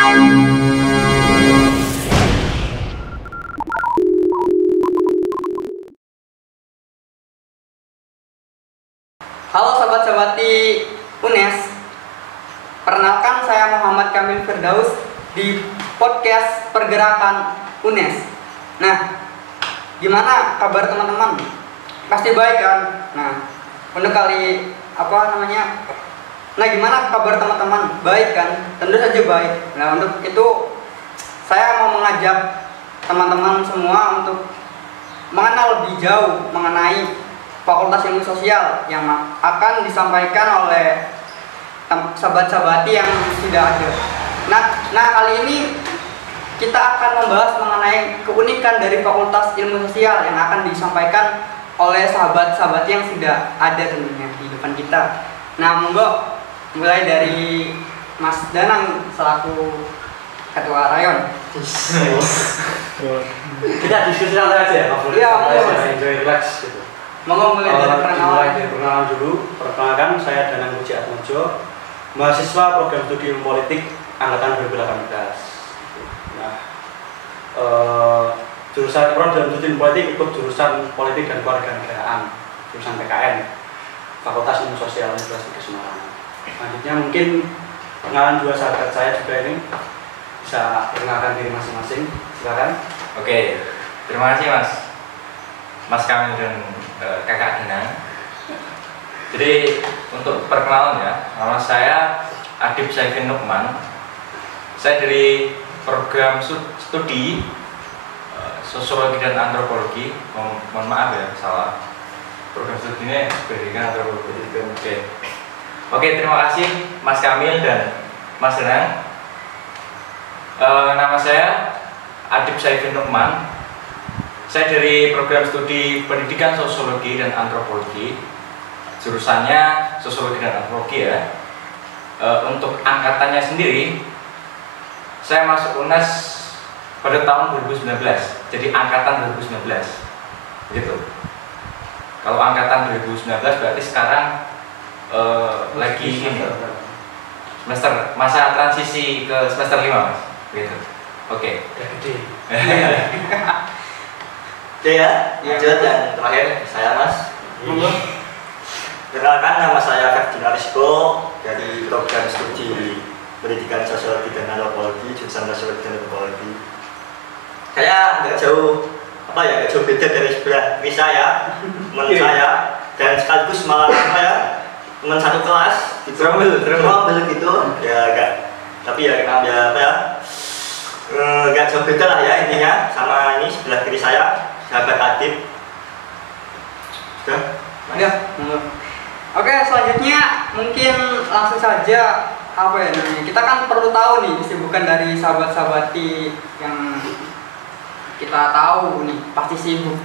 Halo sahabat-sahabati UNES, perkenalkan saya Muhammad Kamil Firdaus di podcast Pergerakan UNES. Nah, gimana kabar teman-teman? Pasti baik kan? Nah, untuk kali Nah, gimana kabar teman-teman? Baik kan? Tentu saja baik. Nah, untuk itu saya mau mengajak teman-teman semua untuk mengenal lebih jauh mengenai Fakultas Ilmu Sosial yang akan disampaikan oleh sahabat-sahabati yang sudah ada. Nah, kali ini kita akan membahas mengenai keunikan dari Fakultas Ilmu Sosial yang akan disampaikan oleh sahabat-sahabat yang sudah ada tentunya di depan kita. Nah, monggo mulai dari Mas Danang selaku Ketua Rayon. Kita diskusi santai aja ya, Iya, monggo. Enjoy, relax gitu. Monggo mulai dari perkenalan dulu. Perkenalkan, saya Danang Puji Atmojo, mahasiswa program studi ilmu politik angkatan 2018. Nah, jurusan program studi ilmu politik ikut jurusan politik dan kewarganegaraan, jurusan PKN, Fakultas Ilmu Sosial Universitas Semarang. Selanjutnya mungkin perkenalan dua sahabat saya juga ini bisa perkenalkan diri masing-masing. Silakan. Oke, terima kasih Mas Kamil dan Kakak Danang. Jadi untuk perkenalan ya, nama saya Adib Saifin Nukman. Saya dari program studi Sosiologi dan Antropologi. Mohon maaf ya, salah. Program studinya pendidikan antropologi. Oke, terima kasih Mas Kamil dan Mas Danang. Nama saya Adib Saifin Nukman. Saya dari program studi Pendidikan Sosiologi dan Antropologi. Jurusannya Sosiologi dan Antropologi ya. Untuk angkatannya sendiri, saya masuk UNES pada tahun 2019. Jadi angkatan 2019. Gitu. Kalau angkatan 2019 berarti sekarang lagi ini semester masa transisi ke semester 5 Mas. Gitu. Oke. Udah gede. Oke ya, lanjut dan terakhir saya Mas. Perkenalkan, nama saya Ferdinand Rizko dari program studi Pendidikan Sosiologi dan Antropologi, jurusan Sosiologi dan Antropologi. Saya nggak jauh beda dari sebelah ini saya, teman saya, dan sekaligus malah teman satu kelas, trouble gitu, ya enggak. Tapi ya nggak jauh beda lah ya intinya sama ini sebelah kiri saya, sahabat Adib. Sudah? Ya. Oke, selanjutnya mungkin langsung saja kita kan perlu tahu nih kesibukan dari sahabat-sahabati yang kita tahu nih pasti sibuk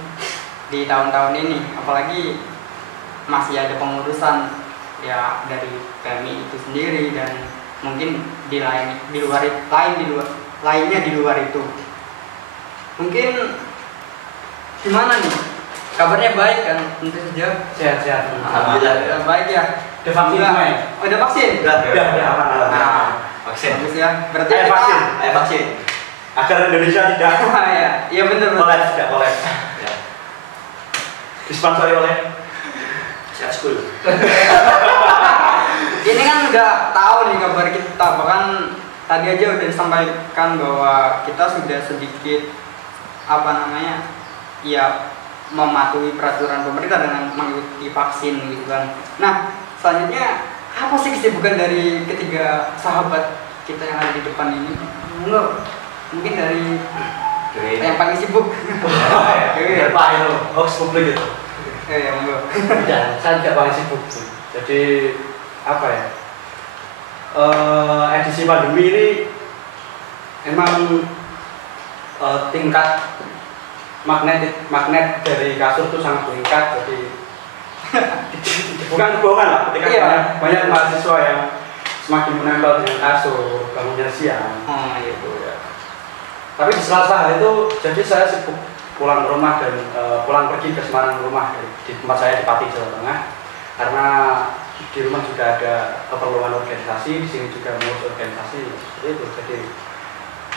di tahun-tahun ini, apalagi masih ada pengurusan ya dari PMI itu sendiri dan mungkin lainnya di luar itu. Mungkin gimana nih? Kabarnya baik kan? Tentu saja. Sehat-sehat. Alhamdulillah baik ya. Udah vaksin semua ya? Udah vaksin? Udah aman. Nah, Vaksin. bagus ya. Berarti Ayo vaksin. Agar Indonesia tidak Iya benar. kolaps. Ya. disponsori oleh Siap school. Ini kan udah tahu nih kabar kita, bahkan tadi aja udah disampaikan bahwa kita sudah sedikit mematuhi peraturan pemerintah dengan mengikuti vaksin gitu kan. Nah, selanjutnya apa sih kesibukan dari ketiga sahabat kita yang ada di depan ini? Mungkin dari yang paling sibuk. Pak itu hoax publik itu. Ya, monggo. Tidak, saya tidak paling sibuk sih. Jadi edisi pandemi ini emang tingkat magnet dari kasur itu sangat meningkat. Jadi bukan kebohongan lah, ketika banyak mahasiswa yang semakin menempel dengan kasur, bangunnya siang. Gitu ya. Tapi di sela-sela hal itu, jadi saya sibuk pulang ke rumah dan pulang pergi ke Semarang rumah di tempat saya di Pati, Jawa Tengah, karena di rumah juga ada keperluan organisasi, di sini juga mengurus organisasi seperti itu. Jadi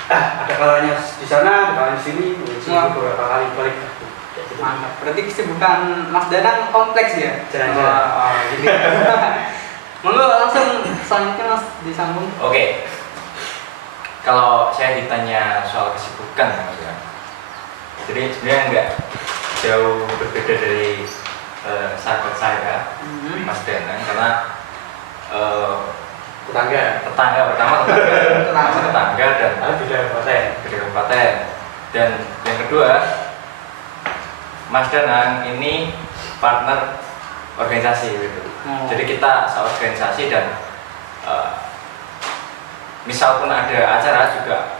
ada kalanya di sana, ada kalanya di sini beberapa kali balik. Mantap. Berarti kesibukan Mas Danang kompleks ya? Jalan-jalan. Gitu. Monggo langsung selanjutnya Mas disambung. Oke. Kalau saya ditanya soal kesibukan ya Mas ya. Jadi sebenarnya nggak jauh berbeda dari sahabat saya, Mas Danang, karena tetangga dan beda kabupaten. Dan yang kedua, Mas Danang ini partner organisasi gitu. Jadi kita seorganisasi dan misal pun ada acara juga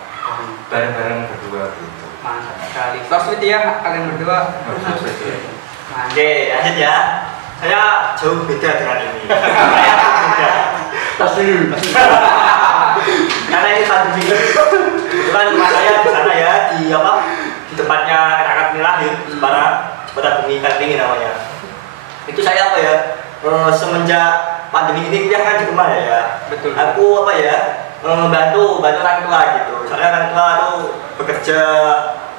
bareng-bareng berdua gitu. Mantap sekali. Crossfit ya kalian berdua. Oke, lanjut ya. Saya jauh beda dengan ini. Saya beda. Tas dulu. Karena ini pandemi. Kebetulan rumah saya di sana ya, di tempatnya anak-anak ini lahir, Jembatan Bumi Kartini namanya. Itu saya semenjak pandemi ini kuliah kan di rumah ya. Betul. Aku bantu orang tua gitu. Soalnya orang tua tuh bekerja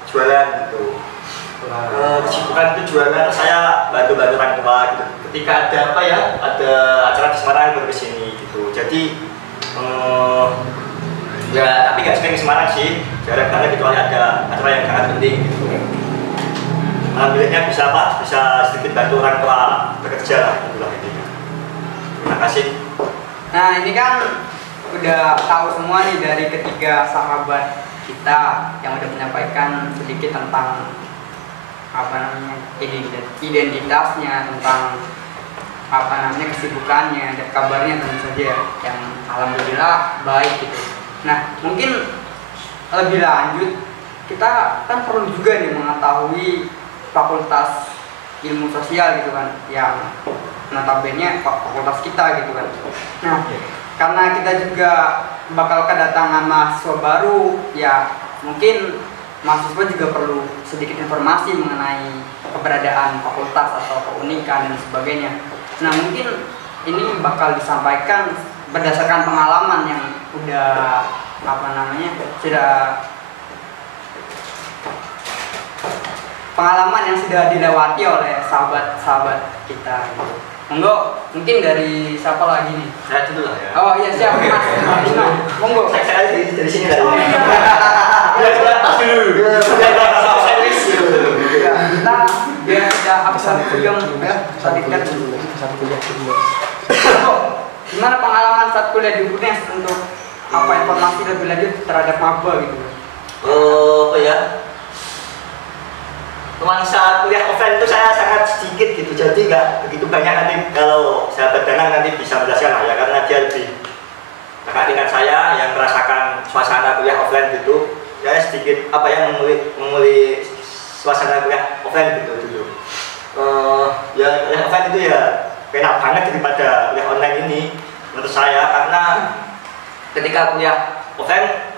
jualan gitu. Kesibukan itu jualan, saya bantu orang tua gitu. Ketika ada acara di Semarang baru kesini gitu. Jadi tapi nggak sering ke Semarang sih, jarang-jarang kecuali ada acara yang sangat penting gitu. Alhamdulillahnya bisa sedikit bantu orang tua bekerja lah, itulah intinya. Terima kasih. Nah ini kan udah tahu semua nih dari ketiga sahabat kita yang udah menyampaikan sedikit tentang identitasnya, tentang kesibukannya dan kabarnya tentu saja yang alhamdulillah baik gitu. Nah mungkin lebih lanjut kita kan perlu juga nih mengetahui fakultas ilmu sosial gitu kan, yang notabene fakultas kita gitu kan. Nah karena kita juga bakal kedatangan mahasiswa baru, ya mungkin mahasiswa juga perlu sedikit informasi mengenai keberadaan fakultas atau keunikan dan sebagainya. Nah mungkin ini bakal disampaikan berdasarkan pengalaman yang sudah dilewati oleh sahabat-sahabat kita gitu. Mungkin dari siapa lagi nih? Saya dulu lah ya. Oh iya siap Mas. Monggo. Saya dari sini lah. Kita biar tidak absen kuyang tadi kan. Gimana pengalaman saat kuliah di UNES untuk informasi lebih lanjut terhadap maba gitu? Nuansa kuliah offline itu saya sangat sedikit gitu, jadi nggak begitu banyak. Nanti kalau sahabat Danang nanti bisa menjelaskan lah ya, karena dia lebih kakak tingkat saya yang merasakan suasana kuliah offline gitu. Saya sedikit memulai suasana kuliah offline gitu dulu. Kuliah offline itu ya enak banget daripada kuliah online ini menurut saya, karena ketika kuliah offline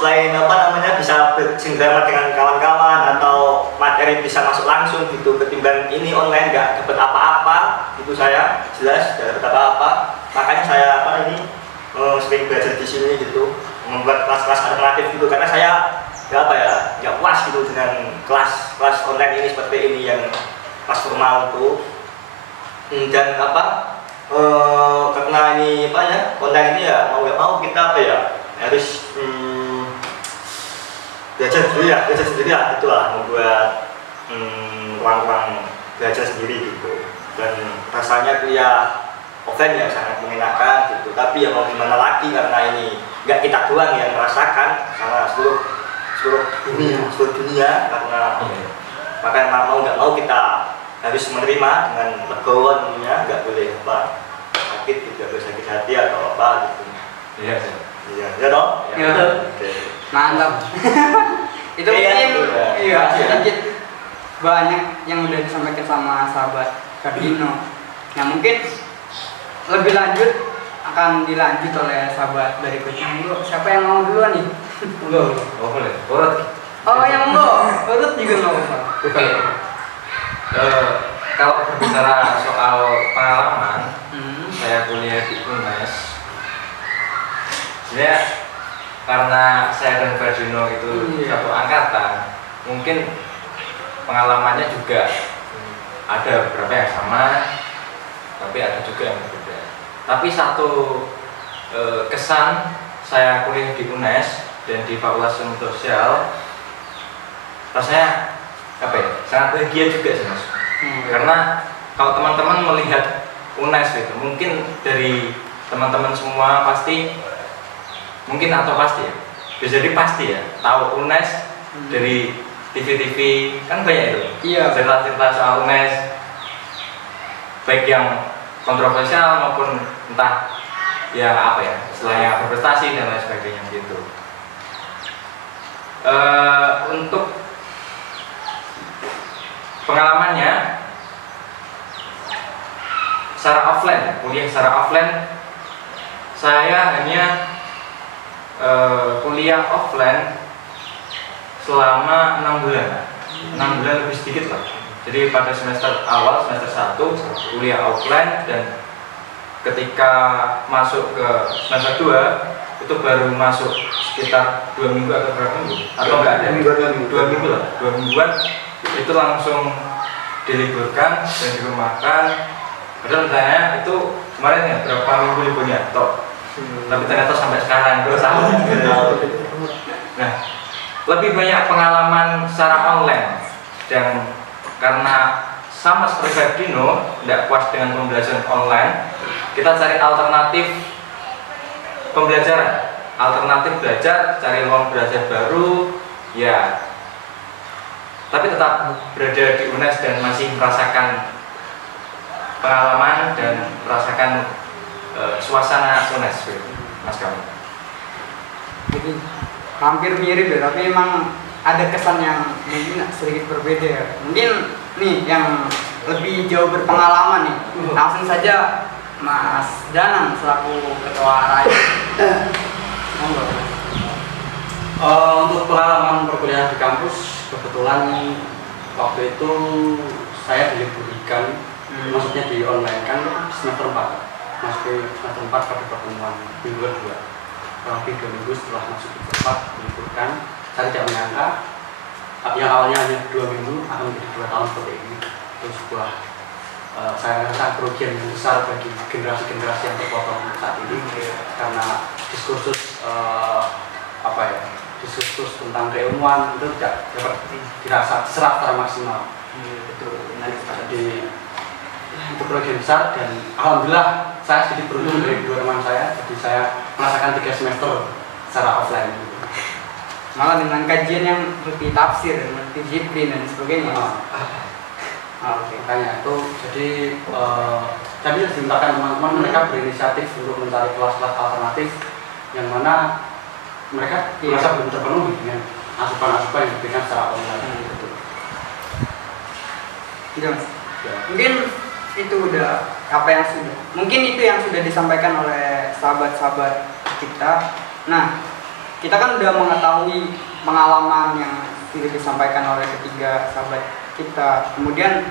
selain bisa bercengkrama dengan kawan-kawan atau materi bisa masuk langsung gitu, ketimbang ini online nggak dapat apa-apa gitu. Saya jelas nggak dapat apa-apa, makanya saya sering belajar di sini gitu, membuat kelas-kelas alternatif gitu, karena saya nggak puas gitu dengan kelas online ini seperti ini yang kelas formal itu. Dan karena ini online ini ya mau nggak mau kita harus belajar sendiri lah, itulah membuat ruang-ruang belajar sendiri gitu. Dan rasanya kuliah offline ya sangat mengenakan gitu, tapi ya mau gimana lagi, karena ini nggak kita doang yang merasakan, sama seluruh dunia, karena makanya mau nggak mau kita harus menerima dengan legowo dunia, nggak boleh sakit gitu, nggak boleh sakit hati atau apa gitu. Iya dong. Mantap. Itu mungkin sedikit banyak yang udah disampaikan sama sahabat Ferdino. Nah mungkin lebih lanjut akan dilanjut oleh sahabat berikutnya. Siapa yang mau duluan nih? Boleh. Urut. Oh yang mau urut juga nggak apa-apa. Oke. kalau berbicara soal pengalaman, saya kuliah di UNES. Sebenarnya karena saya dan Ferdino itu satu angkatan, mungkin pengalamannya juga ada beberapa yang sama, tapi ada juga yang berbeda. Tapi satu kesan saya kuliah di UNES dan di Fakultas Ilmu Sosial, rasanya apa ya, sangat bahagia juga sih Mas. Karena kalau teman-teman melihat UNES itu, mungkin dari teman-teman semua pasti, mungkin atau pasti ya, bisa jadi pasti ya, tahu UNES dari TV-TV, kan banyak itu. Iya. Cerita-cerita soal UNES, baik yang kontroversial maupun entah ya apa ya, istilahnya berprestasi dan lain sebagainya gitu. Untuk pengalamannya secara offline, kuliah secara offline, saya hanya kuliah offline selama 6 bulan. 6 bulan lebih sedikit lah. Jadi pada semester awal, semester 1 kuliah offline, dan ketika masuk ke semester 2 itu baru masuk sekitar 2 minggu atau berapa minggu? Atau enggak ada? 2 minggu lah, 2 mingguan itu langsung diliburkan dan dirumahkan. Padahal rencananya itu kemarin ya berapa minggu liburnya toh, tapi ternyata sampai sekarang 2 tahun. Nah, lebih banyak pengalaman secara online, dan karena sama seperti Ferdino tidak puas dengan pembelajaran online, kita cari alternatif pembelajaran, alternatif belajar, cari ruang belajar baru ya, tapi tetap berada di UNES dan masih merasakan pengalaman dan merasakan suasana UNES, Mas Kamil. Jadi hampir mirip ya, tapi emang ada kesan yang mungkin sedikit berbeda ya. Mungkin nih yang lebih jauh berpengalaman nih, langsung saja Mas Danang selaku ketua RAI. Untuk pengalaman perkuliahan di kampus, kebetulan waktu itu saya diliburkan, maksudnya di online kan semester 4, masuk ke semester 4 pada pertemuan minggu kedua. Lebih 2 minggu setelah masuk semester 4 diliburkan, saya tidak menyangka yang awalnya hanya 2 minggu akan menjadi 2 tahun seperti ini. Itu sebuah saya rasa kerugian yang besar bagi generasi-generasi yang terpotong saat ini, karena diskursus diskursus tentang keilmuan itu tidak dapat dirasa diserap secara maksimal. Jadi itu kerugian besar, dan alhamdulillah saya sedikit beruntung dari 2 teman saya, jadi saya merasakan 3 semester secara offline. Malah dengan kajian yang lebih tafsir, lebih disiplin dan sebagainya. Makanya itu jadi tadi dimintakan teman-teman mereka berinisiatif untuk mencari kelas-kelas alternatif yang mana mereka merasa belum terpenuhi dengan asupan-asupan yang diberikan secara online. Gitu Mas. Mungkin itu udah apa yang sudah, mungkin itu yang sudah disampaikan oleh sahabat-sahabat kita. Nah, kita kan udah mengetahui pengalaman yang sudah disampaikan oleh ketiga sahabat kita. Kemudian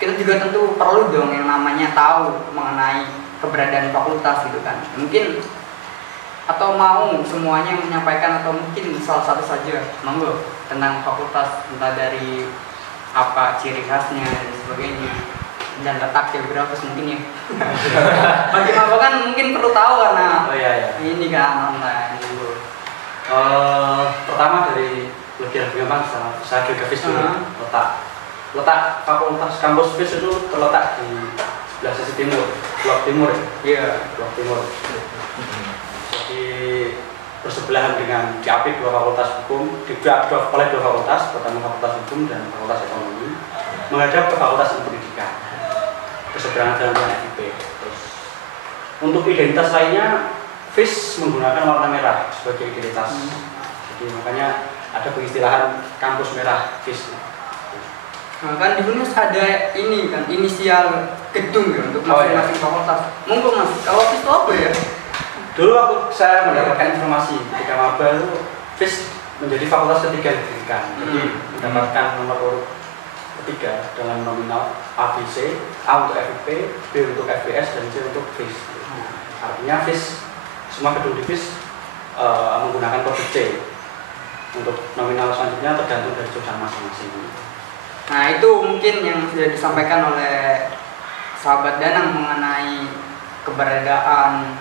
kita juga tentu perlu dong yang namanya tahu mengenai keberadaan fakultas gitu kan. Mungkin atau mau semuanya menyampaikan, atau mungkin salah satu saja, monggo, tentang fakultas, entah dari apa ciri khasnya dan sebagainya, dan letak geografis mungkin ya. Bagi maba kan mungkin perlu tahu karena ini kan online. Pertama dari lebih gampang saya geografis dulu. Letak fakultas kampus FIS itu terletak di sebelah sisi timur, blok timur. Iya, blok timur. Jadi bersebelahan dengan diapit 2 fakultas hukum, oleh 2 fakultas, pertama fakultas hukum dan fakultas ekonomi, menghadap ke fakultas pendidikan, bersebelahan dengan FIP. Terus untuk identitas lainnya, FIS menggunakan warna merah sebagai identitas. Jadi makanya ada pengistilahan kampus merah FIS. Nah, kan di UNES ada ini kan inisial gedung ya untuk masing-masing fakultas. Monggo Mas, kalau FIS itu apa ya? Dulu waktu saya mendapatkan informasi ketika maba itu FIS menjadi fakultas ketiga yang diberikan. Jadi mendapatkan nomor urut ketiga dengan nominal ABC, A untuk FIP, B untuk FBS, dan C untuk FIS. Artinya FIS, semua gedung di FIS menggunakan kode C. Untuk nominal selanjutnya tergantung dari jurusan masing-masing. Nah, itu mungkin yang sudah disampaikan oleh sahabat Danang mengenai keberadaan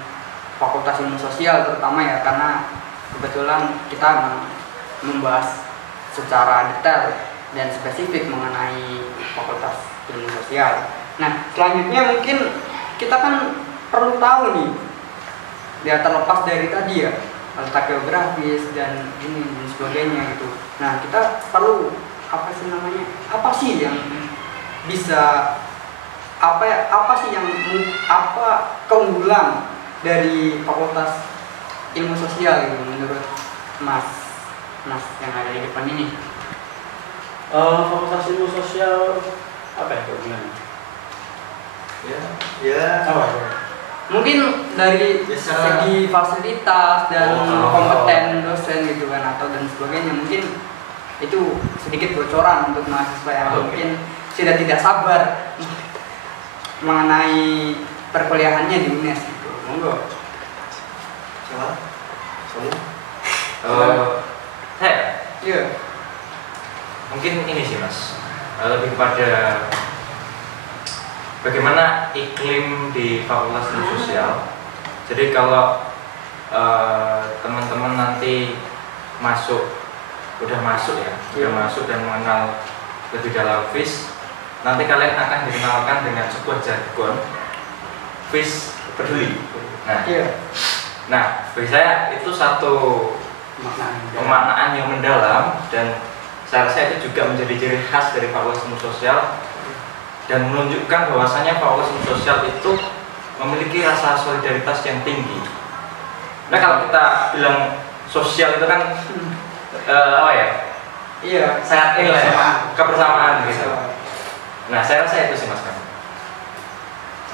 Fakultas Ilmu Sosial terutama ya, karena kebetulan kita membahas secara detail dan spesifik mengenai Fakultas Ilmu Sosial. Nah, selanjutnya mungkin kita kan perlu tahu nih, ya terlepas dari tadi ya, letak geografis dan ini dan sebagainya gitu. Nah, kita perlu apa sih yang bisa apa keunggulan dari Fakultas Ilmu Sosial gitu menurut Mas yang ada di depan ini? Fakultas Ilmu Sosial apa ya keunggulannya? Ya. Apa? Mungkin dari Bisa. segi fasilitas dan kompeten dosen gitu kan, atau dan sebagainya. Mungkin itu sedikit bocoran untuk mahasiswa yang mungkin sudah tidak sabar mengenai perkuliahannya di UNES gitu. Monggo. Siapa? Kamu? Saya Iya. mungkin ini sih Mas, lebih kepada bagaimana iklim di Fakultas Ilmu Sosial. Jadi kalau teman-teman nanti udah masuk dan mengenal lebih dalam FIS, nanti kalian akan dikenalkan dengan sebuah jargon FIS peduli. Nah, bagi saya itu satu pemaknaan yang mendalam, dan saya rasa itu juga menjadi ciri khas dari Fakultas Ilmu Sosial dan menunjukkan bahwasanya Fakultas Ilmu Sosial itu memiliki rasa solidaritas yang tinggi. Nah, kalau kita bilang sosial itu kan apa ya? Iya. Sangat ini lah ya, kebersamaan gitu. Nah, saya rasa itu sih Mas Kam.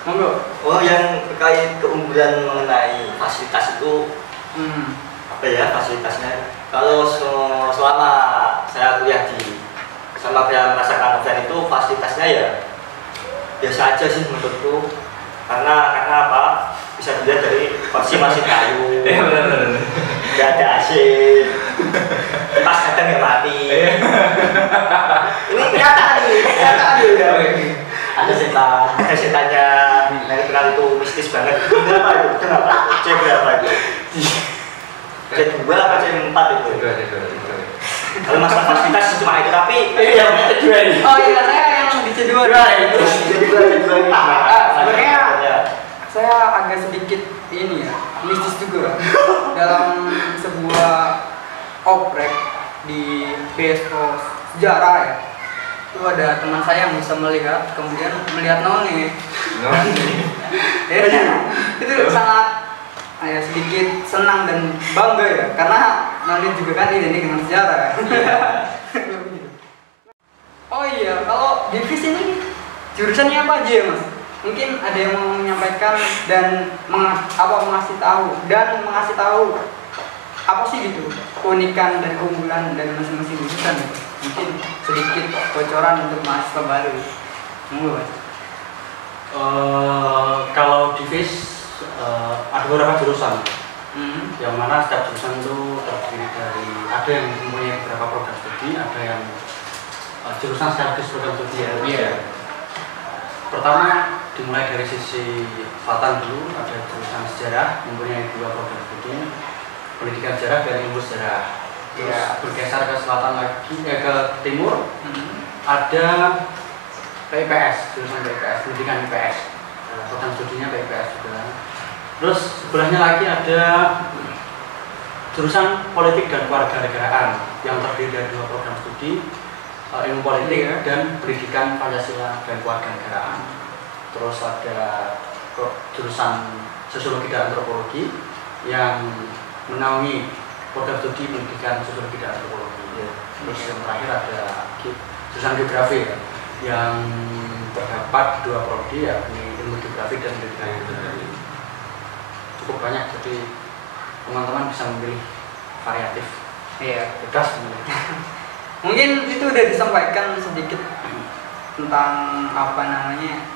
Monggo. Oh, yang terkait keunggulan mengenai fasilitas itu apa ya fasilitasnya? Kalau selama saya kuliah sama saya merasakan offline itu fasilitasnya ya biasa aja sih menurutku, karena apa? Bisa dilihat dari kursi masih kayu, nggak ada AC, pas kadang nggak mati. Ini kenyataan ya. Ada setannya, kenal itu mistis banget. Kenapa? C berapa itu? C2 apa C4 itu? Kalau masalah fasilitas cuma itu, tapi C2 ini. Oh iya, saya yang di C2 itu. Sebenarnya saya agak sedikit ini ya, mistis juga dalam sebuah oprek di BSO sejarah ya. Itu ada teman saya yang bisa melihat, kemudian melihat noni. Itu sangat sedikit senang dan bangga ya, karena noni juga kan identik dengan sejarah. Oh iya, kalau di FIS ini jurusannya apa aja ya Mas? Mungkin ada yang mau menyampaikan dan mengasih tahu apa sih gitu keunikan dan keunggulan dari masing-masing jurusan gitu. Mungkin sedikit bocoran untuk mahasiswa baru. Monggo Mas. Kalau di FIS ada beberapa jurusan, yang mana setiap jurusan itu terdiri dari ada yang mempunyai beberapa program studi, ada yang jurusan sekaligus program studi ya. Pertama dimulai dari sisi selatan dulu, ada jurusan sejarah mempunyai 2 program studi, pendidikan sejarah dan ilmu sejarah. Terus bergeser ke selatan lagi ke timur, ada PIPS, jurusan PIPS, pendidikan IPS, program studinya PIPS juga. Terus sebelahnya lagi ada jurusan politik dan kewarganegaraan yang terdiri dari 2 program studi, ilmu politik dan pendidikan Pancasila dan kewarganegaraan. Terus ada jurusan sosiologi dan antropologi yang menaungi program studi pendidikan sosiologi dan antropologi. Terus yang terakhir ada jurusan geografi ya, yang terdapat 2 prodi yakni ilmu geografi dan pendidikan geografi. Cukup banyak, jadi teman-teman bisa memilih variatif. Iya, bebas memilih. mungkin itu udah disampaikan sedikit tentang apa namanya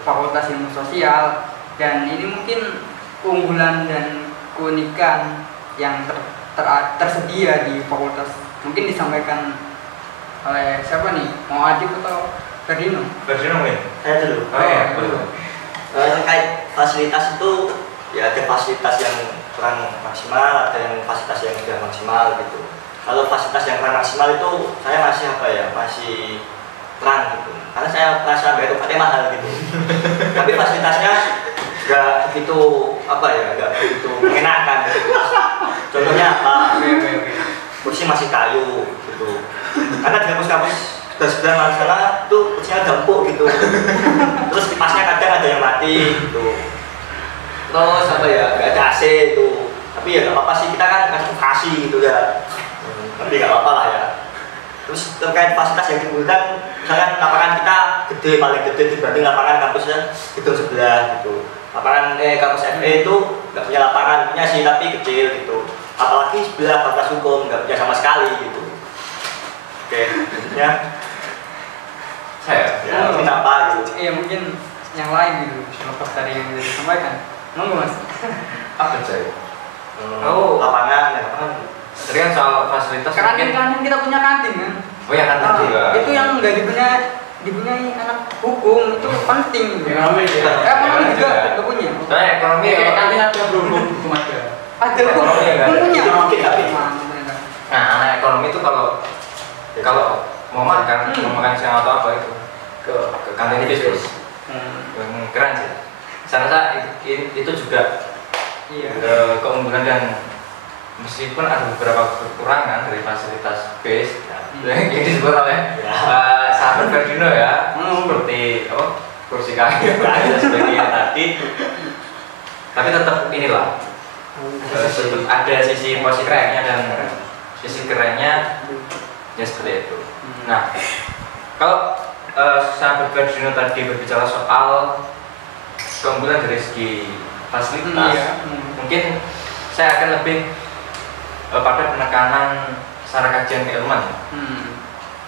Fakultas Ilmu Sosial, dan ini mungkin keunggulan dan keunikan yang tersedia di fakultas. Mungkin disampaikan oleh siapa nih? Mau Adib atau Ferdino? Ferdino mungkin. Saya dulu. Oh iya, betul. Terkait fasilitas itu ya ada fasilitas yang kurang maksimal, ada yang fasilitas yang sudah maksimal gitu. Kalau fasilitas yang kurang maksimal itu saya masih masih kurang gitu. Karena saya merasa bayar tempatnya mahal gitu. Tapi fasilitasnya nggak begitu nggak begitu mengenakan gitu. Contohnya apa? Kursi masih kayu gitu. Karena di kampus-kampus sebelah sana tuh kursinya ada empuk gitu. Terus kipasnya kadang ada yang mati gitu. Terus nggak ada AC itu. Tapi ya nggak apa-apa sih, kita kan kasih vokasi gitu ya. Tapi nggak apa-apa lah ya. Terus terkait fasilitas yang digunakan, misalkan lapangan kita gede, paling gede dibanding lapangan kampusnya gedung sebelah gitu. Lapangan kampus FE itu nggak punya lapangan, punya sih tapi kecil gitu. Apalagi sebelah fakultas hukum nggak punya sama sekali gitu. Oke, maksudnya Saya ya mungkin apa gitu. Iya, mungkin yang lain gitu, lepas dari yang sudah disampaikan. Monggo Mas. apa saya? Lapangan. Tadi kan soal fasilitas Kantin kita punya kantin kan. Oh ya kantin juga. Itu yang nggak dipunyai anak hukum itu penting. Ekonomi ya. Ekonomi juga Juga. nggak punya. Soalnya ekonomi Iya, kantin ada belum ada. Ada hukum Ekonomi nggak ada. punya. Mungkin tapi. Nah, anak ekonomi itu kalau mau makan siang atau apa itu ke kantin bis. Keren sih. Saya rasa itu juga Iya. keunggulan, dan meskipun ada beberapa kekurangan dari fasilitas bis yang disebut oleh sahabat Ferdino ya, seperti kursi kayu dan sebagainya tadi, tapi tetap inilah ada sisi positifnya dan sisi kerennya ya seperti itu. Nah, kalau sahabat Ferdino tadi berbicara soal keunggulan dari segi fasilitas, mungkin saya akan lebih pada penekanan secara kajian keilmuan.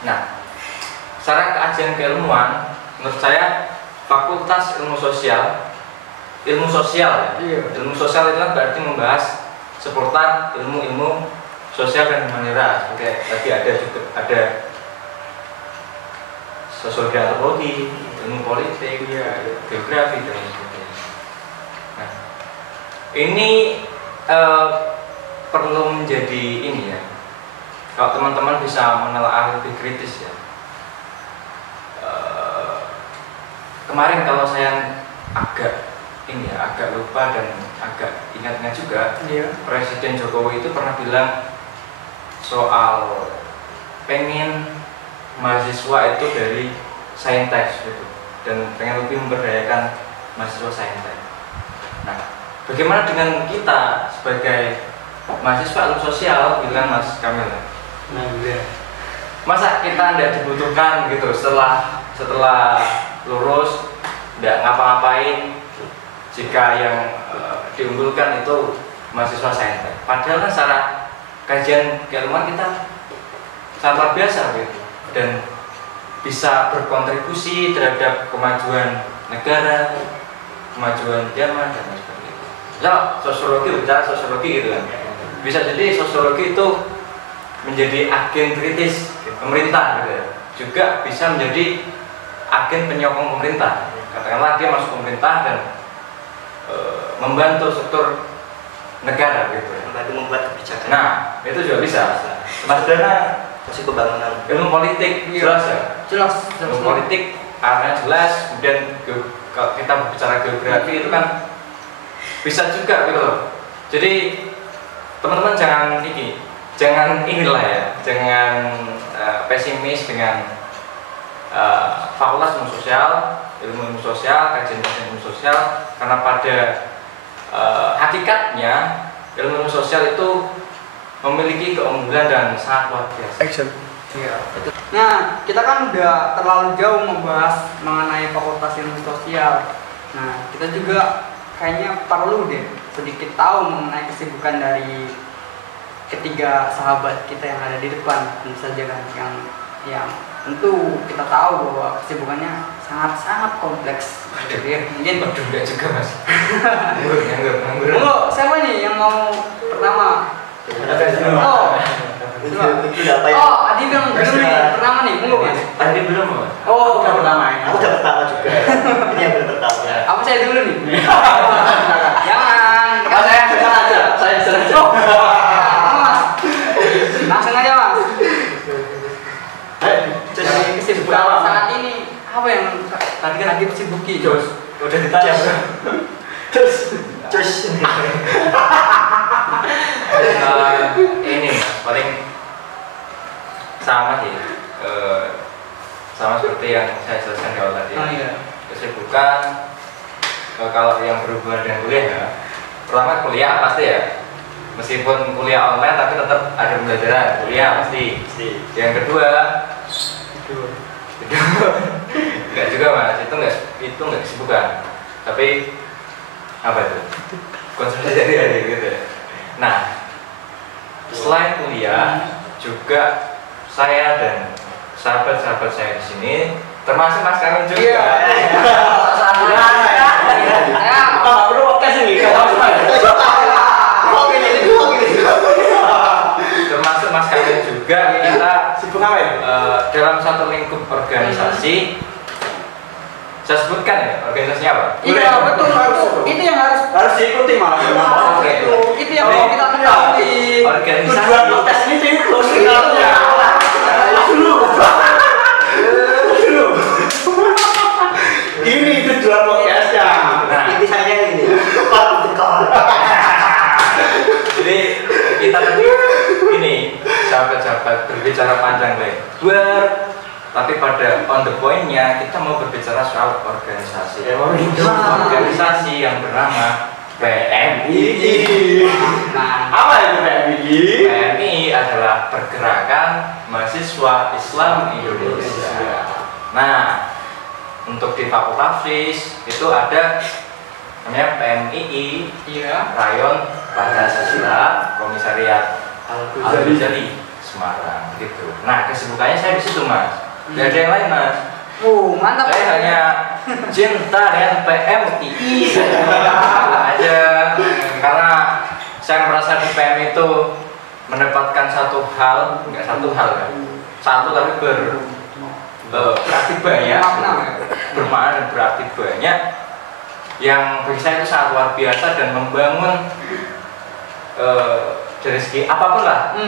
Nah, secara kajian keilmuan, menurut saya Fakultas Ilmu Sosial ya. Ilmu sosial itu kan berarti membahas seputar ilmu-ilmu sosial dan humaniora. Seperti tadi ada sosiologi, antropologi, ilmu politik, geografi dan sebagainya. Nah, ini perlu menjadi ini ya. Kalau teman-teman bisa menelaah lebih kritis ya. Kemarin kalau saya agak lupa dan agak ingatnya juga, Presiden Jokowi itu pernah bilang soal pengen mahasiswa itu dari saintek gitu, dan pengen lebih memberdayakan mahasiswa saintek. Nah, bagaimana dengan kita sebagai mahasiswa ilmu sosial, bilang Mas Kamil? Masa kita tidak dibutuhkan gitu setelah lulus tidak ngapa-ngapain, jika yang diunggulkan itu mahasiswa saintek. Padahal kan secara kajian keilmuan kita sangat luar biasa gitu, dan bisa berkontribusi terhadap kemajuan negara, kemajuan zaman dan sebagainya. Misal bicara sosiologi gitu kan, bisa jadi sosiologi itu menjadi agen kritis pemerintah gitu ya. Juga bisa menjadi agen penyokong pemerintah. Katakanlah dia masuk pemerintah dan membantu struktur negara gitu ya. Membantu membuat kebijakan. Nah, itu juga bisa. Mas Dana masih pembangunan. ilmu politik jelas ya. Jelas. Ilmu politik arahnya jelas. Kemudian kalau kita berbicara geografi itu kan bisa juga gitu loh. Jadi teman-teman jangan inilah ya, jangan pesimis dengan Fakultas Ilmu Sosial, ilmu sosial, kajian ilmu sosial, karena pada hakikatnya ilmu sosial itu memiliki keunggulan dan sangat luar biasa. Iya. Nah, kita kan udah terlalu jauh membahas mengenai Fakultas Ilmu Sosial. Nah, kita juga kayaknya perlu deh sedikit tahu mengenai kesibukan dari ketiga sahabat kita yang ada di depan, tentu saja kan yang tentu kita tahu bahwa kesibukannya sangat kompleks. Jadi mungkin Waduh, enggak juga mas. Nganggur. monggo siapa nih yang mau pertama? Oh, Tidak apa ya? oh Adi belum nih pertama nih, monggo mas. Tadi belum mas. Oh, Udah pertama ya. Aku udah pertama juga. Ini yang belum pertama. apa saya dulu nih? Jangan. Oh, saya sengaja. Oh, mas. Langsung aja mas. Jadi kesibukan saat ini apa yang tadi kan lagi kesibuki? Jos, udah ditanya bro. Cus. Ini mas, paling sama sih. Sama seperti yang saya jelaskan di awal tadi. Oh iya. Kesibukan kalau yang berhubungan dengan kuliah ya. Pertama kuliah pasti ya. Meskipun kuliah online tapi tetap ada pembelajaran kuliah pasti. Yang kedua enggak juga mas, itu enggak kesibukan, tapi apa itu konsultasi hari gitu ya. Nah selain kuliah juga saya dan sahabat-sahabat saya di sini termasuk Mas Kamil juga. Nggak perlu podcast ini. Termasuk Mas Kamil juga kita Sibuk apa ya? dalam satu lingkup organisasi. Saya sebutkan ya organisasinya apa? Iya betul. Itu yang harus Diikuti malah. Oke. itu yang mau kita ketahui. Organisasi. Tujuan podcast ini terus dulu. Ini tujuan podcastnya. Nah, Inti saya ini. jadi kita tadi ini sahabat-sahabat berbicara panjang lebar, tapi pada on the point-nya kita mau berbicara soal organisasi. Organisasi yang bernama PMII. Nah, Apa itu PMII? PMII adalah Pergerakan Mahasiswa Islam Indonesia. Nah, untuk di Fakultas FIS itu ada namanya PMII iya. Rayon Pancasila Komisariat Al-Ghazali Semarang gitu. Nah, kesibukannya saya di situ mas. Gak ada yang lain mas. Mantap. Saya hanya cinta dengan PMII aja, karena saya merasa di PM itu mendapatkan satu hal, enggak satu hal kan, satu tapi berarti banyak, bermakna dan berarti banyak, yang bagi saya itu sangat luar biasa dan membangun dari segi apapun lah,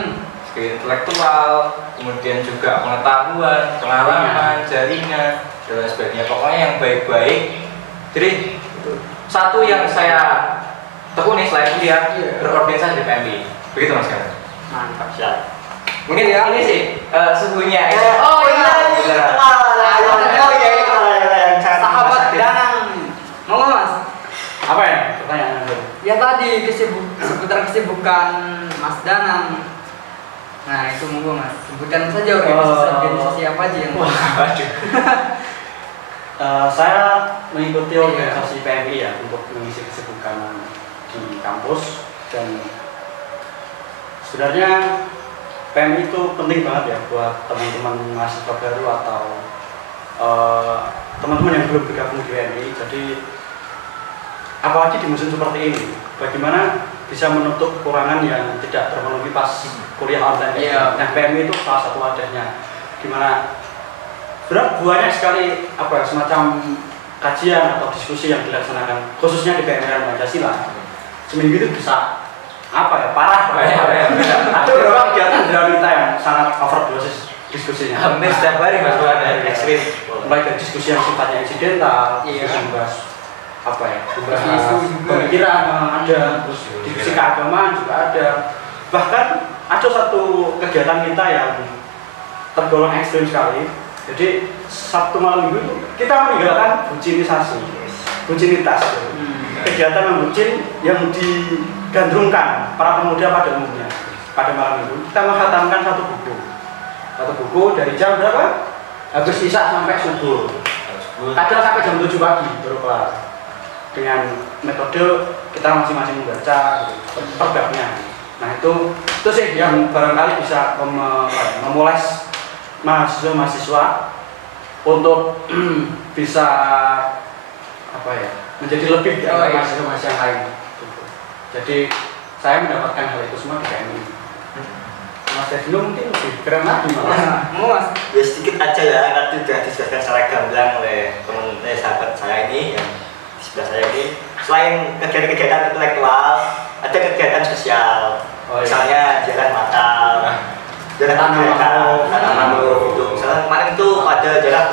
segi intelektual, kemudian juga pengetahuan, pengalaman, jaringan dan lain sebagainya. Pokoknya yang baik-baik. Jadi satu yang saya tekuni selain kuliah berorganisasi di PMI. Begitu mas kan? Mantap. Siap. Mungkin ya ini sih suhunya. Oh iya. Oh iya. Sahabat Danang. Mau mas? Apa ya? Pertanyaan Anda. Ya tadi seputar kesibukan Mas Danang. Nah itu monggo mas, sebutkan saja organisasi apa aja yang Waduh. Saya mengikuti organisasi PMI ya untuk mengisi kesibukan di kampus, dan sebenarnya PMI itu penting banget ya buat teman-teman mahasiswa baru atau teman-teman yang belum bergabung di PMI. Jadi apalagi di musim seperti ini, bagaimana bisa menutup kekurangan yang tidak terpenuhi pas kuliah online. Iya. Nah, PMI itu salah satu wadahnya. Gimana? Sebenarnya banyak sekali semacam kajian atau diskusi yang dilaksanakan khususnya di PMI Pancasila. Seminggu itu bisa parah. Ada beberapa kegiatan kita yang sangat overdosis diskusinya. Hampir setiap hari mas ada ekstrim. Mulai dari diskusi yang sifatnya insidental, diskusi yang bahas Isu-isu juga. pemikiran ada, terus diskusi keagamaan juga ada. Bahkan ada satu kegiatan kita yang tergolong ekstrim sekali. Jadi Sabtu malam minggu itu kita meninggalkan bucinitas. Kegiatan membucin yang digandrungkan para pemuda pada umumnya. Pada malam minggu kita menghatamkan satu buku dari jam berapa? Habis isya sampai subuh. Kadang sampai jam 7 pagi baru kelar. Dengan metode kita masing-masing membaca per babnya. Nah itu sih yang barangkali bisa memoles mahasiswa untuk bisa apa ya, menjadi lebih di antara mahasiswa yang lain. Jadi saya mendapatkan hal itu semua di KMI. Mas Devino mungkin lebih keren lagi malah. Mas. Ya sedikit aja ya, nanti sudah dijelaskan secara gamblang oleh teman sahabat saya ini yang di sebelah saya ini. Selain kegiatan-kegiatan intelektual, ada kegiatan sosial. Misalnya jalan matal, jalan mangrove gitu. Misalnya kemarin itu pada jalan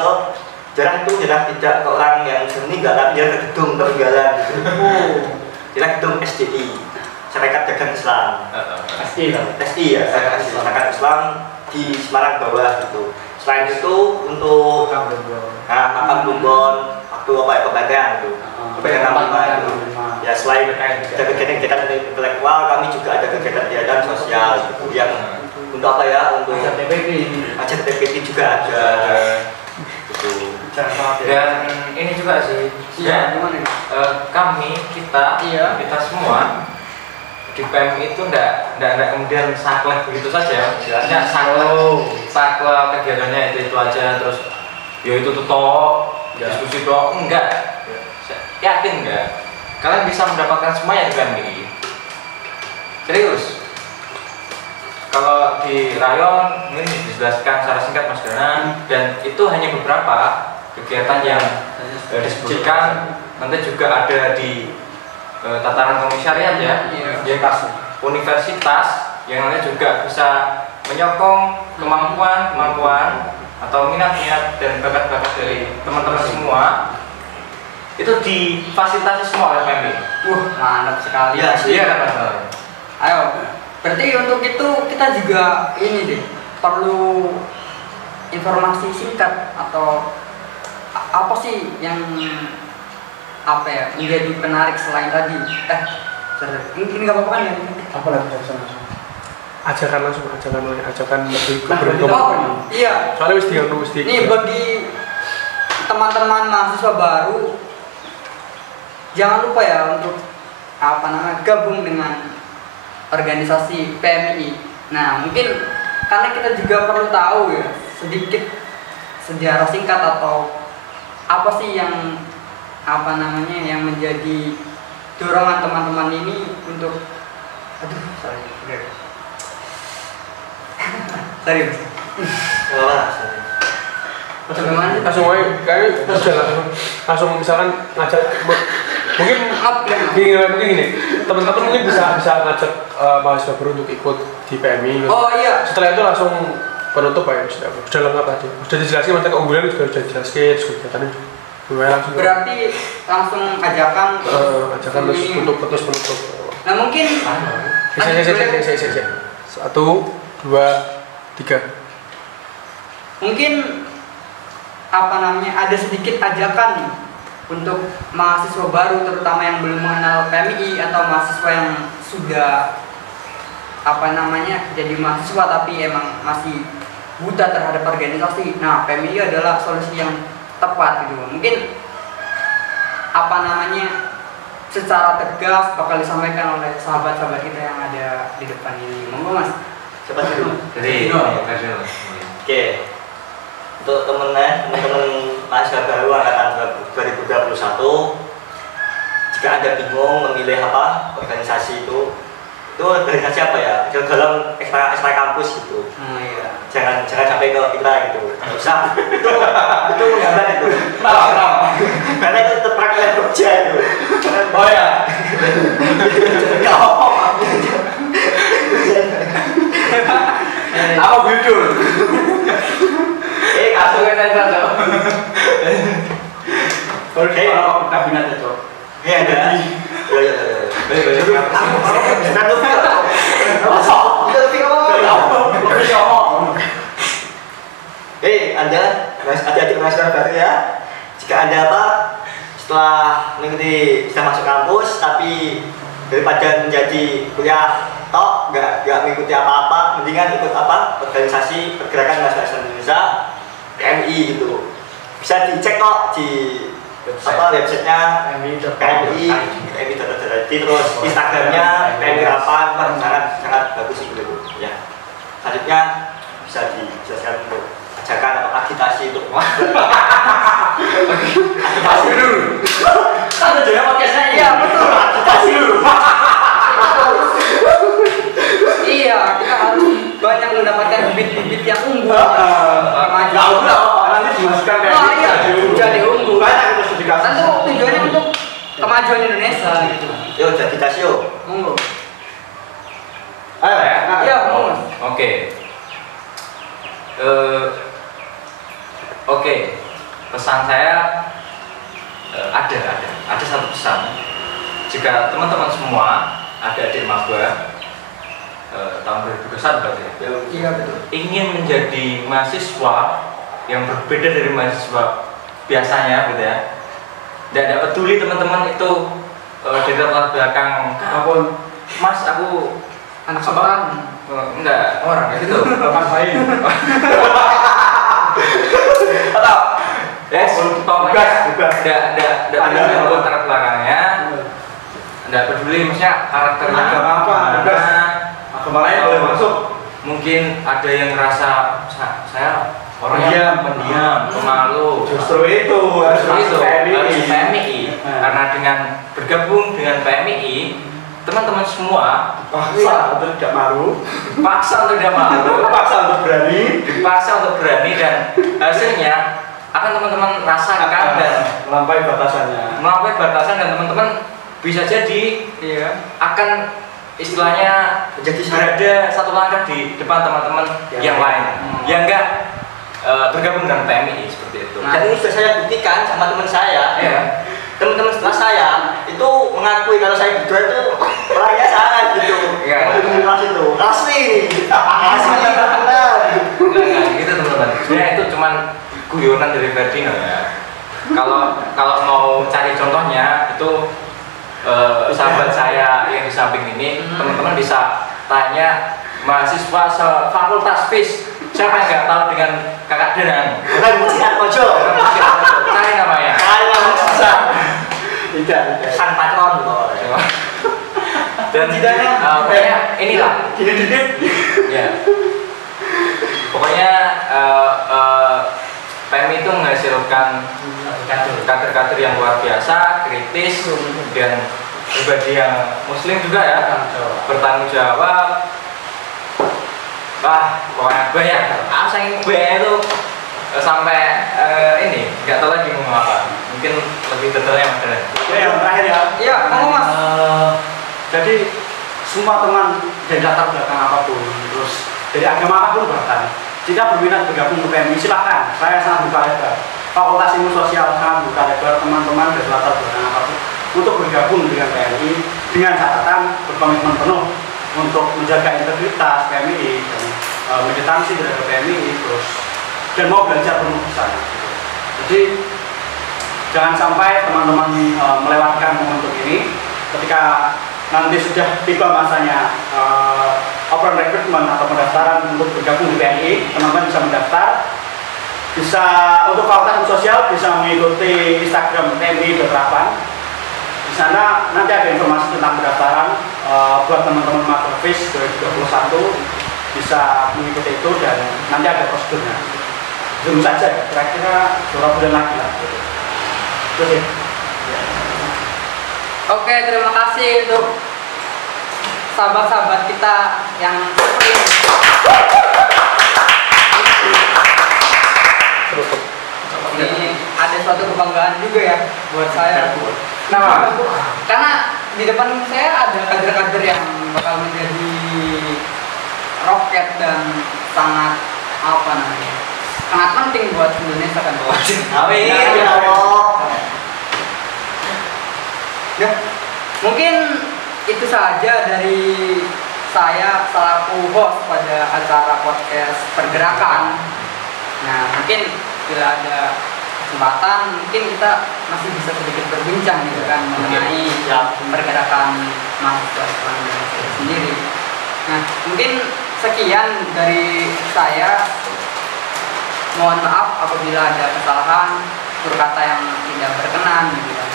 itu tidak ke orang yang meninggal, tapi jalan ke gedung peninggalan gitu. Jalan gedung SDI, Syarikat Dagang Islam. SI ya, Syarikat Islam di Semarang bawah gitu. Selain itu untuk makam Bumbon, waktu apa ya, kebagian gitu. Kebagian 65 itu. Ya selain ada kegiatan intelektual, kami juga ada kegiatan sosial gitu, yang untuk apa ya, untuk acara TPP juga ada gitu. Dan ini juga sih, kita semua di PMI itu enggak kemudian saklek begitu saja. Enggak saklek kegiatannya itu aja, terus ya itu toh diskusi toh, enggak. Yakin enggak? Kalian bisa mendapatkan semuanya di PMI. Serius. Kalau di rayon mungkin dijelaskan secara singkat Mas Dana, dan itu hanya beberapa kegiatan yang disebutkan. Nanti juga ada di tataran komisariat ya, universitas yang nanti juga bisa menyokong kemampuan atau minat-minat dan bakat-bakat dari teman-teman semua. Itu difasilitasi semua oleh PMI. Mantap sekali. Iya kan? Ayo, berarti untuk itu kita juga ini deh, perlu informasi singkat atau apa sih yang apa ya menjadi penarik selain tadi? Mungkin nggak apa-apa kan ya? Apa lagi ajakan lebih ke Oh iya. Soalnya mesti. Ini bagi teman-teman mahasiswa baru, jangan lupa ya untuk gabung dengan organisasi PMI. Nah mungkin karena kita juga perlu tahu ya sedikit sejarah singkat atau apa sih yang yang menjadi dorongan teman-teman ini untuk sorry bagaimana sih? Langsung aja, kayak langsung misalkan ngajak mungkin gini, teman-teman mungkin bisa ngajak mahasiswa baru untuk ikut di PMI. Oh iya. Setelah itu langsung penutup ya, sudah lengkap tadi. Sudah dijelaskan tentang keunggulan juga sudah dijelaskan, kegiatannya langsung. Berarti langsung ajakan terus untuk penutup. Nah mungkin. Saya. 1, 2, 3. Mungkin ada sedikit ajakan nih untuk mahasiswa baru terutama yang belum mengenal PMI atau mahasiswa yang sudah jadi mahasiswa tapi emang masih buta terhadap organisasi. Nah, PMI adalah solusi yang tepat gitu. Mungkin secara tegas bakal disampaikan oleh sahabat-sahabat kita yang ada di depan ini. Monggo Mas. Siapa dulu? Jadi Oke. Untuk teman-teman mahasiswa baru angkatan 2021, jika Anda bingung memilih organisasi itu organisasi apa ya? Dalam ekstra kampus gitu. Iya. Jangan sampai ke kita gitu. Nggak usah. itu menghambat itu. Karena itu terpraktek kerja itu. oh ya. Apa judul? Kasih saja dong. Oke. Kabinet itu. Iya ada. Anda adik-adik mahasiswa baru ya, jika Anda setelah mengikuti sudah masuk kampus tapi daripada menjadi kuliah nggak mengikuti apa-apa, mendingan ikut organisasi pergerakan mahasiswa Islam Indonesia PMI gitu. Bisa dicek kok di websitenya PMI terus Instagramnya PMI sangat bagus gitu ya. Selanjutnya bisa dijelaskan untuk kebijakan atau agitasi untuk Agitasi dulu. Kan tujuannya podcastnya Iya, betul. agitasi dulu. Iya, kita harus banyak mendapatkan bibit-bibit yang unggul. Nggak usah, nanti dimasukkan kayak Oh iya, gitu. jadi unggul. Banyak itu sudah dikasih. Tentu tujuannya untuk kemajuan Indonesia gitu. Yo, agitasi yo. Monggo. Ayo, Iya, monggo. Oke. Oke. Pesan saya ada satu pesan. Jika teman-teman semua adik-adik maba tahun 2021 berarti ya, Iya, betul. ingin menjadi mahasiswa yang berbeda dari mahasiswa biasanya gitu ya. Dan tidak peduli teman-teman itu dari latar belakang apapun. Mas, aku Anak sekolah. enggak orang kayak gitu. Mas lain. Atau ya, pokoknya Bukan. tidak peduli Ada. latar belakangnya, tidak peduli maksudnya karakternya Agama apa? Bebas. Agama lain boleh masuk. Mungkin ada yang ngerasa saya orangnya pendiam, pemalu. Justru itu harus Justru itu masuk PMI. harus PMI. Karena dengan bergabung dengan PMI, teman-teman semua Paksa untuk tidak malu, dipaksa untuk tidak malu, paksa untuk berani. dipaksa untuk berani, dan hasilnya akan teman-teman rasakan dan melampaui batasannya. melampaui batasan, dan teman-teman bisa jadi Iya. akan istilahnya Menjadi berada satu langkah di depan teman-teman yang lain yang enggak bergabung dengan PMI seperti itu. Nah. Dan ini sudah saya buktikan sama teman saya. Ya. Teman-teman setelah saya itu mengakui kalau saya berdua itu orangnya sangat gitu. Iya. Teman-teman kelas itu asli benar. Enggak gitu teman-teman. Sebenarnya itu cuman guyonan dari Ferdino ya. Kalau mau cari contohnya itu sahabat saya yang di samping ini, teman-teman bisa tanya mahasiswa fakultas FIS siapa yang nggak tahu dengan kakak Denan. Bukan mujian ojo. Cari namanya. Kalian yang susah. Tidak. Sang patron kok. Dan pokoknya inilah. Gini. Ya. Pokoknya PMI itu menghasilkan kader-kader yang luar biasa, kritis, dan pribadi yang muslim juga ya, bertanggung jawab. Wah, pokoknya banyak. Saking banyak itu sampai ini nggak tahu lagi mau apa. Mungkin lebih detailnya Mas Deren. Oke, yang terakhir ya. Iya, monggo Mas. Jadi semua teman dari latar belakang apapun, terus dari agama apapun bahkan, jika berminat bergabung ke PMI silakan. Saya sangat buka lebar. Fakultas Ilmu Sosial sangat buka lebar teman-teman dari latar belakang apapun untuk bergabung dengan PMI dengan catatan berkomitmen penuh untuk menjaga integritas PMI dan militansi terhadap PMI terus dan mau belajar penuh di sana. Jadi jangan sampai teman-teman melewatkan momentum ini ketika nanti sudah tiba masanya open recruitment atau pendaftaran untuk bergabung di PMI, teman-teman bisa mendaftar. Bisa untuk fakultas sosial bisa mengikuti Instagram PMI.Rapan. Di sana nanti ada informasi tentang pendaftaran buat teman-teman Masterfis 2021 bisa mengikuti itu dan nanti ada prosedurnya. Zoom saja, kira-kira beberapa bulan lagi lah. Terus ya. Oke, terima kasih untuk sahabat-sahabat kita yang seperti ini. Ini ada suatu kebanggaan juga ya buat saya. Kenapa? Karena di depan saya ada kader-kader yang bakal menjadi roket dan sangat apa namanya, sangat penting buat Indonesia kan. Amin. Ya Allah. Ya, mungkin itu saja dari saya selaku host pada acara podcast Pergerakan. Nah, mungkin bila ada kesempatan, mungkin kita masih bisa sedikit berbincang gitu kan mengenai pergerakan mahasiswa Islam Indonesia itu sendiri. Nah, mungkin sekian dari saya. Mohon maaf apabila ada kesalahan, tutur kata yang tidak berkenan gitu kan.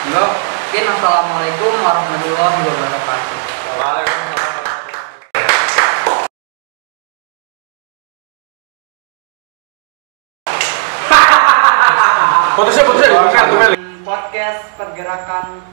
Mungkin assalamualaikum warahmatullahi wabarakatuh. Waalaikumsalam. Putusnya kartu Meli. Podcast pergerakan